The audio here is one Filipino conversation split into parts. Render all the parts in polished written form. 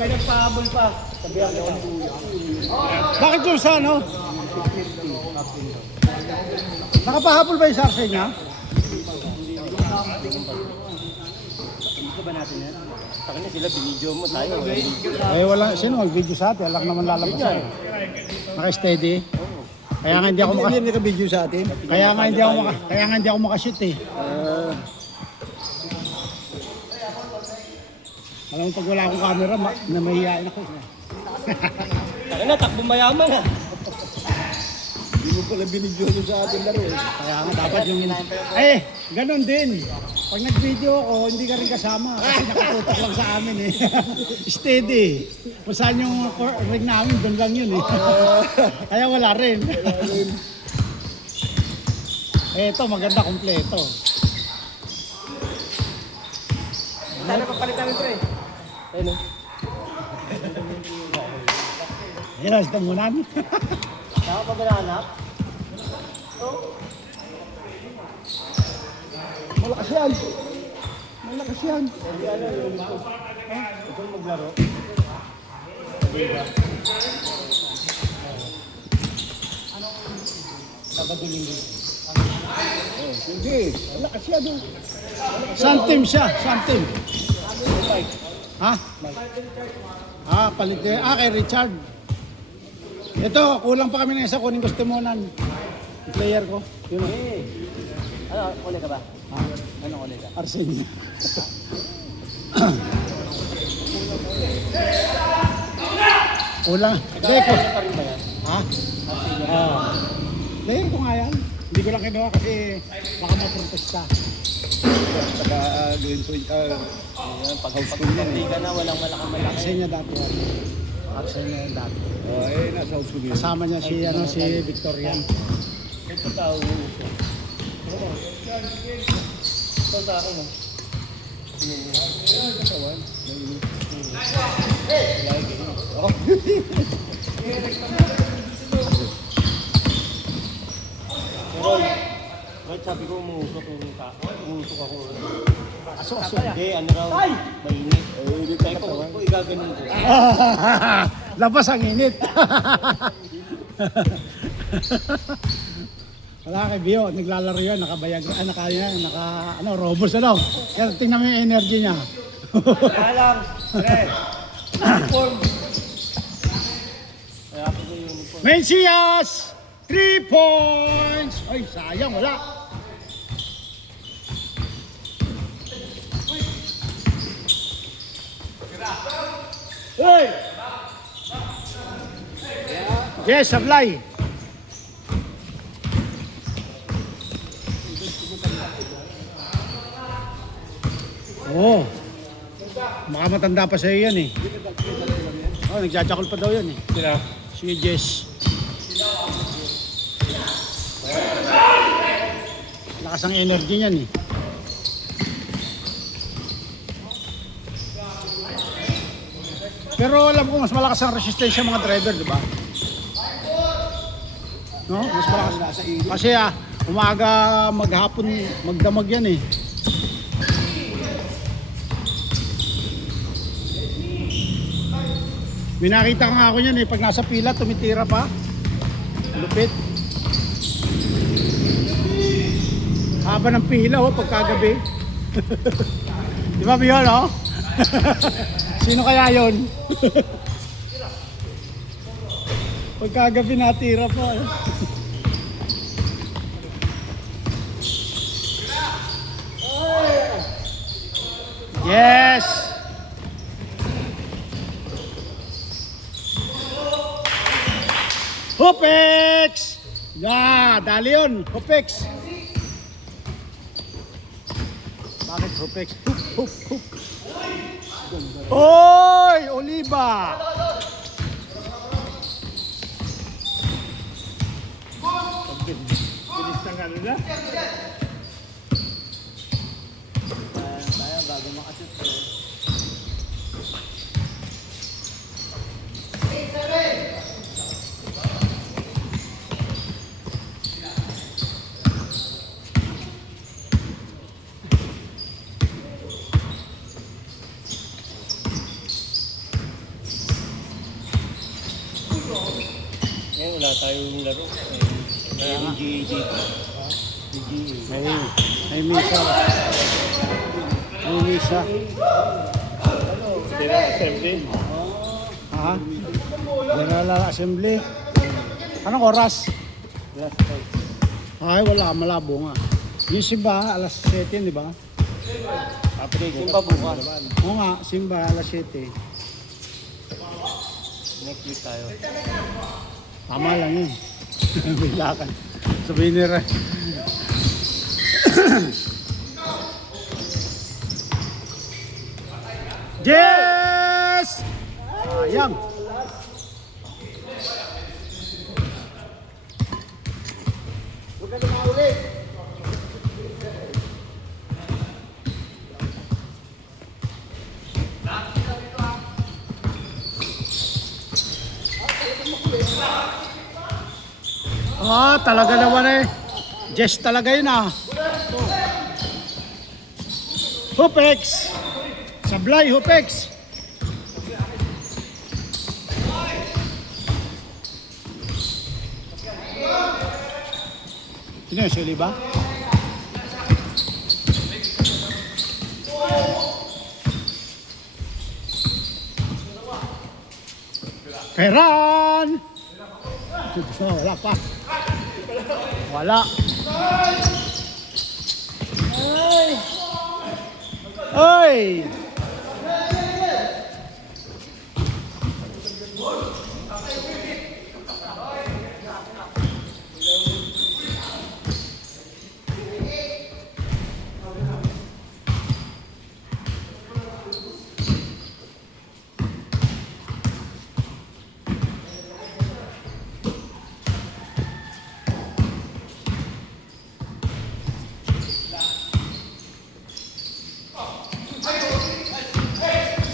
may nagpahabol pa. Sabihan ko. Bakit yung sa ano? Nakapahabol ba yung sarse niya? Hindi ba natin yan? Sa kanya sila, binidyo mo tayo. Eh wala, sino mag-video sa atin? Alam naman lalabas yan. Naka-steady. Kaya nga hindi ako Hindi naka-video sa atin. Kaya nga hindi ako makashoot eh. Alam mo pag wala akong camera, namahihain ako. Taka na, takbo mayaman ha. Hindi mo pala binidyo sa atin laro eh. Kaya nga dapat yung... Eh, ganun din. Pag nag-video ako, hindi ka rin kasama. Kasi nakatutok lang sa amin eh. Steady. Kung saan yung ring namin, doon lang yun eh. Kaya wala rin. Eto, maganda kompleto. Sana papalit namin pre. Ayun o. Ayun, ito muna. Saka pa ba nahanap? Malakas yan. Malakas yan. Ito maglaro. Sabado linggo. Hindi. Malakas yan. Saan team siya? Saan team? Ha? Palit din. Kay Richard. Ito, kulang pa kami ng isa. Kunin gusto mo ng player ko. Yun o. Ano, kule ka ba? Ha? Ano kule ka? Arsenio. Kulang. Hindi ko. Pa rin ba yan? Ha? Player ko nga yan. Hindi ko lang kinuha kasi baka maprotesta. Saka gawin po yan, pag hindi ka na, walang malaki. Arsenio dati. Arsenio dati. Nasa house ko yun. Kasama niya si Victorian. Ito tao. Ito sa akin mo. Kahit sabi ko umusok ako. Aso. Hindi, ano raw, mainit. Kaya ko igaganon ko. Labas ang init. Wala kay Bio, naglalaro yan, nakabayag, robos Kaya tingnan mo yung energy niya. Alam, uniform. Kaya ako yung uniform. Mencias! 3 points! Ay, sayang, wala. Hey! Yes, sablay. Oo. Baka matanda pa sa'yo yan eh. Nagjajakol pa daw yan eh. Sila? Si Jess. Lakas ang energy niyan eh. Pero alam ko mas malakas ang resistensya mga driver, di ba? No? Mas malakas. Kasi umaga, maghapon, magdamag yan eh. May nakita nga ako yan eh, pag nasa pila, tumitira pa. Lupit. Haba ng pila pagkagabi. Di ba yun Sino kaya yun? Pagkagabi natira pa. Yes! Hopex! Dali yun. Hopex. Bakit Hopex? Hup. Oy! Oliva! Bilis ng ano na? Tayo bago makashoot. Sayang, wala tayong laro. Kaya ang GED. May misa. May misa. Tira, assembly. Ha? General Assembly. Anong oras? Ay, wala. Malabo nga. Yung simba, alas 7, di ba? Simba bukas. Oo nga, simba, alas 7. Next week tayo. Tama lang yun. Bila ka. Sabihin nila. Yes! Sayang. Talaga naman eh. Jess talaga yun ah. Hupex. Sablay, Hupex. Sino yun, Shelly ba? Ferran! Wala pa. Wala. Ay!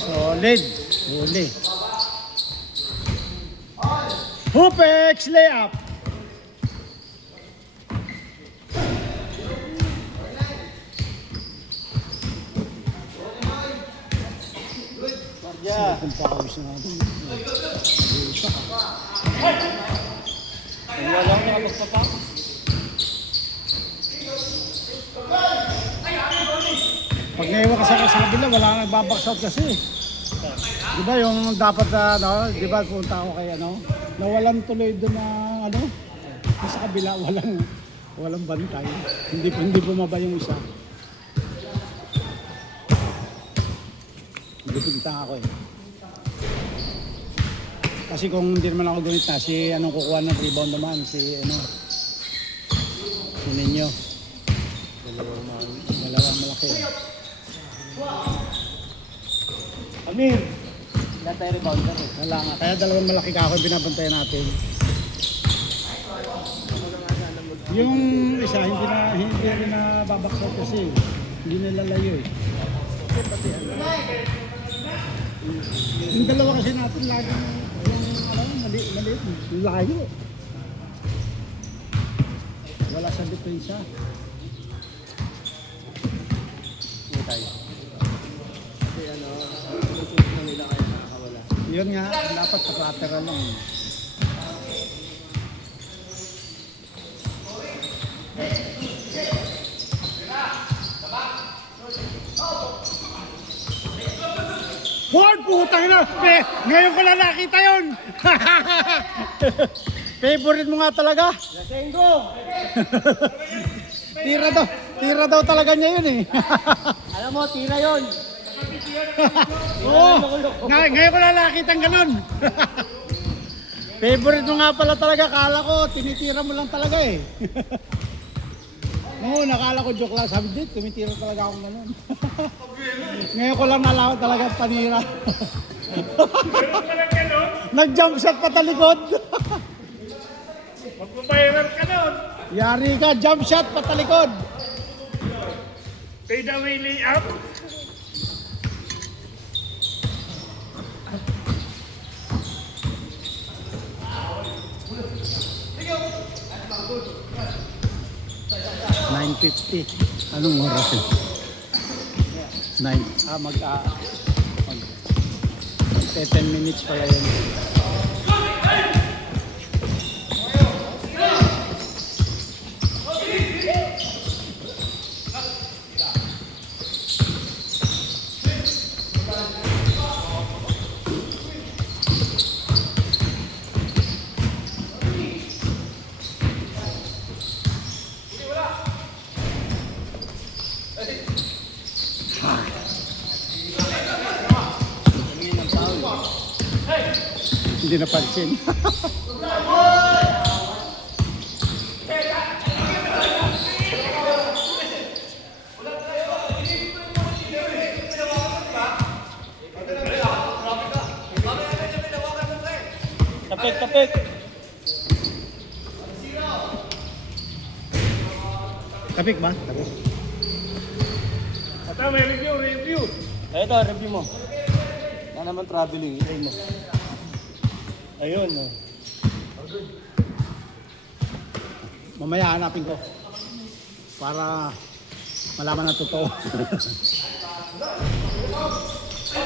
Solid. Huli. Hupex layup. Yeah. Kung pawis na natin. Wala akong nakapagpapa. Pag naiwan ka sa kabila, wala nang nagbabackshot kasi. Di ba yung dapat di ba punta ako kay nawalan tuloy doon na sa kabila walang bantay. Hindi bumaba yung isa. Dipinta ako eh. Kasi kung hindi naman ako ganit na, si kukuha ng rebound naman, si Ninyo. Dalawang malaki. Amir! Wala tayo rebounder eh. Wala nga, kaya dalawang malaki ka ako yung binabantayan natin. Yung isa, hindi rin na babaksot kasi. Hindi nilalayo eh. Yung dalawa kasi natin lagi maliit, layo. Wala sa depensa. Hindi tayo. Kasi na nila kaya nakakawala. Yun nga, dapat paklatera lang. Word! Putang na! Ngayon ko lang nakita yun! Favorite mo nga talaga? Lasengo! Tira daw talaga niya yun eh. Alam mo, tira yun! Oo! Ngayon ko lang nakita ng ganun. Favorite mo nga pala talaga, kala ko tinitira mo lang talaga eh. Oo, nakala ko joke lang. Sabi din, tumitira talaga akong ganun. Ngayon ko lang nalaman talaga panira. Nag-jump shot pa talikod. Magpapayaran ka nun. Yari ka, jump shot pa talikod. Fade away layup. $9.50. Anong oras yun? 9. Mag 10 minutes pala yun. Hindi napansin. Tapik, tapik. Tapik ba? Tapik. Ito, may review. Ito, review mo. Yan naman traveling. Ilay mo. Ayun, oh. Mamaya hanapin ko. Para malaman na totoo.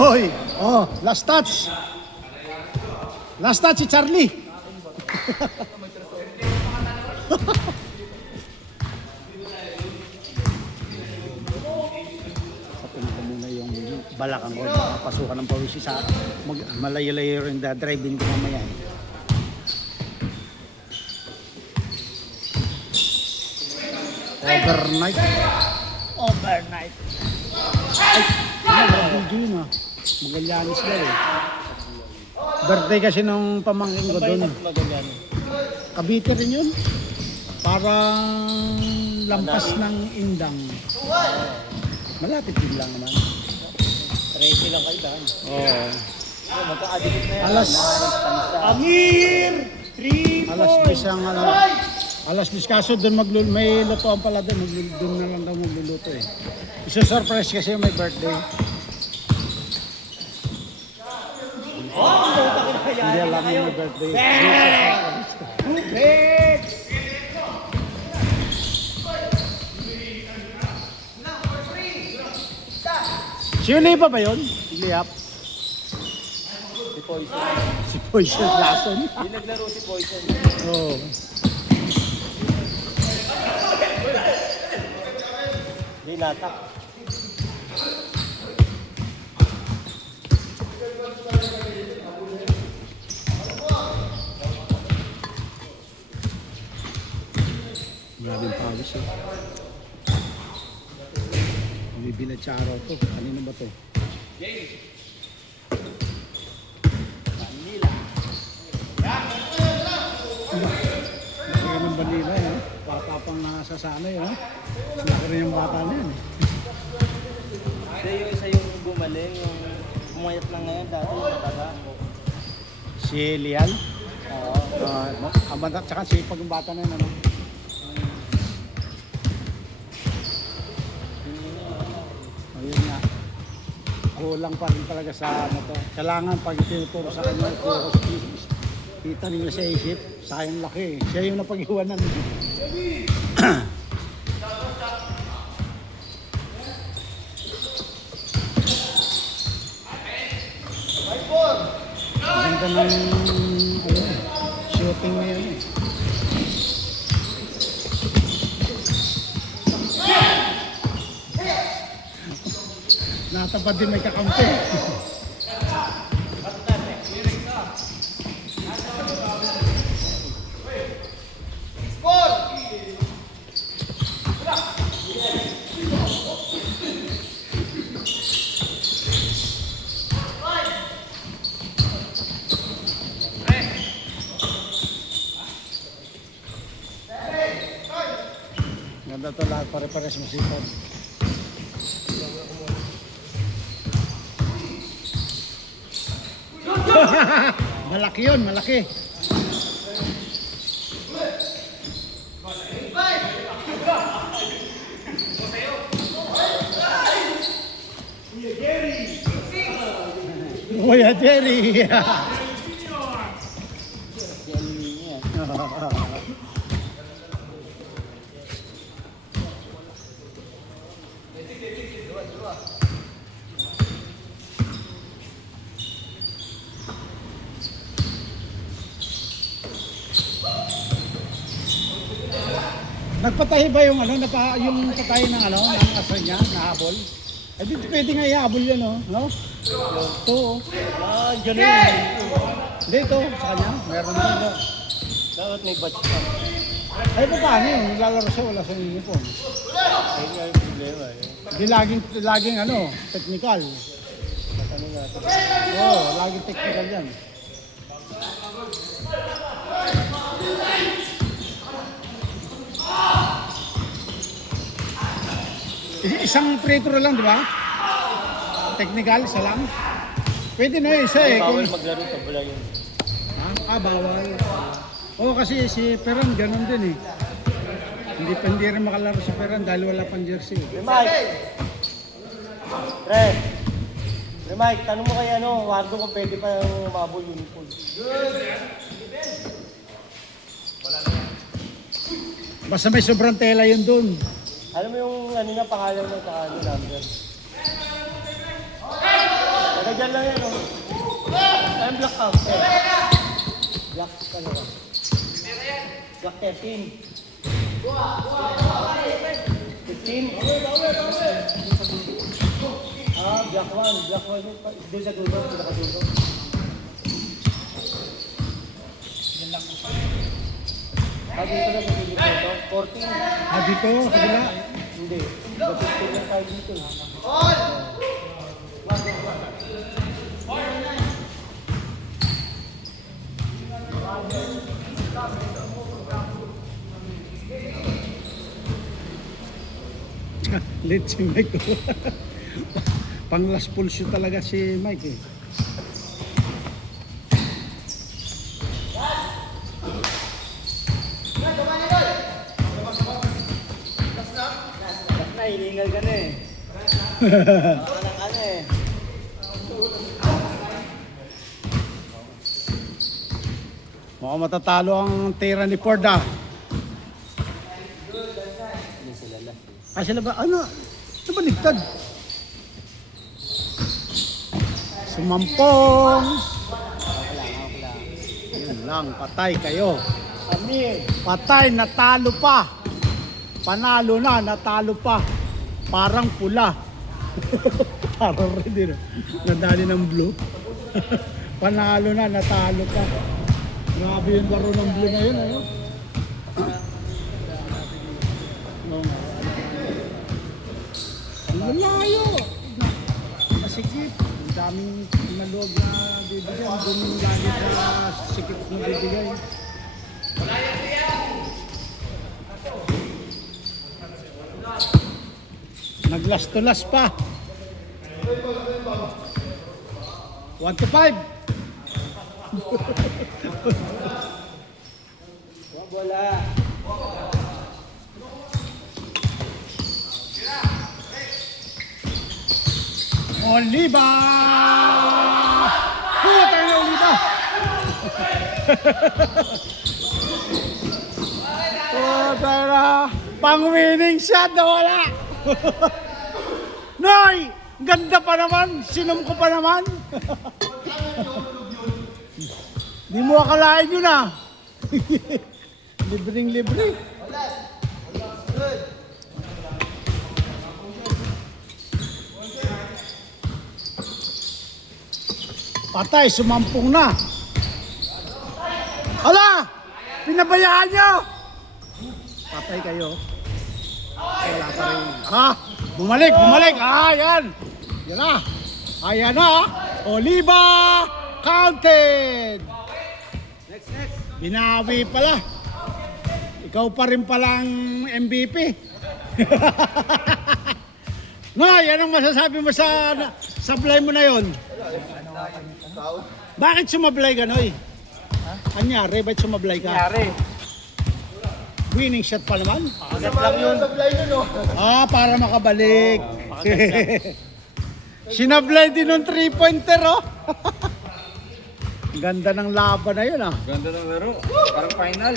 Oy! Oh, last touch! Last touch si Charlie! Sapin ko muna yung balakang ko. Pasukan ng pawisi sa malayo-layo rin driving ko mamaya. Overnight. Overnight. Ay, ano yun ah. Magallanes daw eh. Birthday kasi nung pamangkin ko doon. Magallanes. Cavite rin yun. Parang lampas ng Indang. Malapit din lang naman. 13 lang kayo daan. Oo. Oh, magka-adikit na yan. Alas, Amir! 3 alas 10 ang alas 10 kaso doon may lutoan pala doon. Doon na lang daw magluluto eh. Isa-surprise kasi may birthday. Hindi alam yung may birthday. Si Unipa ba yun? Liap. Si Poison. Si Poison Lason. Hindi naglaro si Poison. Oo. Hindi latak. Maraming pawis eh. Bibilad sa araw to. Kanino ba to? Manila. Laki ka ng Manila eh. Bata pang nasasanay eh. Laki rin yung bata na yan eh. Hindi, yung isa yung gumaling, yung umayat lang ngayon dati, mataga. Si Lian. Oo. Ang bata, tsaka si pag yung bata na yun ano. Ayun nga. Kulang pa rin talaga sa ano to. Kailangan pag itinuturo sa kanya, kita nila sa isip, sayang laki eh. Siya yung napag-iwanan. Ang ganda ng ano, shooting ngayon eh. Natapad din may kakampi. Ganda to lahat, pare-pares masipag. Malaki yun, malaki. Kuya Jerry. Nagpatay ba yung ano, yung patay ng ano, ng aso niya, nahabol? Eh di pwede nga ihabol yun, no? Ito, oh. Ah, dyan yun. Hindi, ito, sa kanya, meron na. Dapat may batch pa. Ay, paano yun? Naglalaro siya, wala sa uniform. Ayun nga yung problema eh. Di laging ano, technical. Ano natin. Oo, laging technical yan. Isang free throw lang, di ba? Technical, isa lang. Pwede na isa eh. Bawal Kung, maglaro sa bola yun. bawal. Oo, kasi si Peran ganun din eh. Hindi rin makalaro si Peran dahil wala pang jersey. Mike! Mike, tanong mo kay Wardo kung pwede pa yung mabol uniform. Basta may sobrang tela yun dun. Alam mo yung pangalan ng saka number? Nagagyan lang yan, I'm black out. Black, Black 13. 15. Black 1. Black 1. Doon sa dulo, pinakadulo. Dito na sa dito. 14. Dito, kabila. Hindi. 15 lang tayo dito. Late si Mike. Pang last pulse talaga si Mike eh. Black na, hiningal ka na eh. Baka lang eh. Mukhang matatalo ang tira ni Ford ah. Sila ba? Ano ba ligtad? Sumampong. Yun lang, patay kayo. Amir. Patay, natalo pa. Panalo na, natalo pa. Parang pula. Parang red din. Nadali ng blue. Panalo na, natalo pa. Grabe yung laro ng blue ngayon. Ano? Ang layo! Masikip. Ang daming malog na bibigyan. Doon yung lagi na sikip na bibigay. Nag-last to last pa. 1 to 5. Wala. Oliva! Puta na Oliva! Puta na! Pang-winning shot na wala! Noy! Ganda pa naman! Sinom ko pa naman! Di mo akalain yun ah! Libreng libre! Patay, sumampung na. Hala! Pinabayaan nyo! Patay kayo. Wala pa rin. Ha? Bumalik! Yan! Yan na! Ayan na! Oliva! Counted! Next. Binawi pala. Ikaw pa rin palang MVP. No, yan ang masasabi mo sa sablay mo na yon. Bakit sumablay ka, Noy? Anyari, ba't sumablay ka? Nangyari. Winning shot pa naman. Agad lang yun. Para makabalik. Sinablay din ng 3-pointer, oh. Ganda ng laban na yun, ah. Ganda ng laro. Parang final.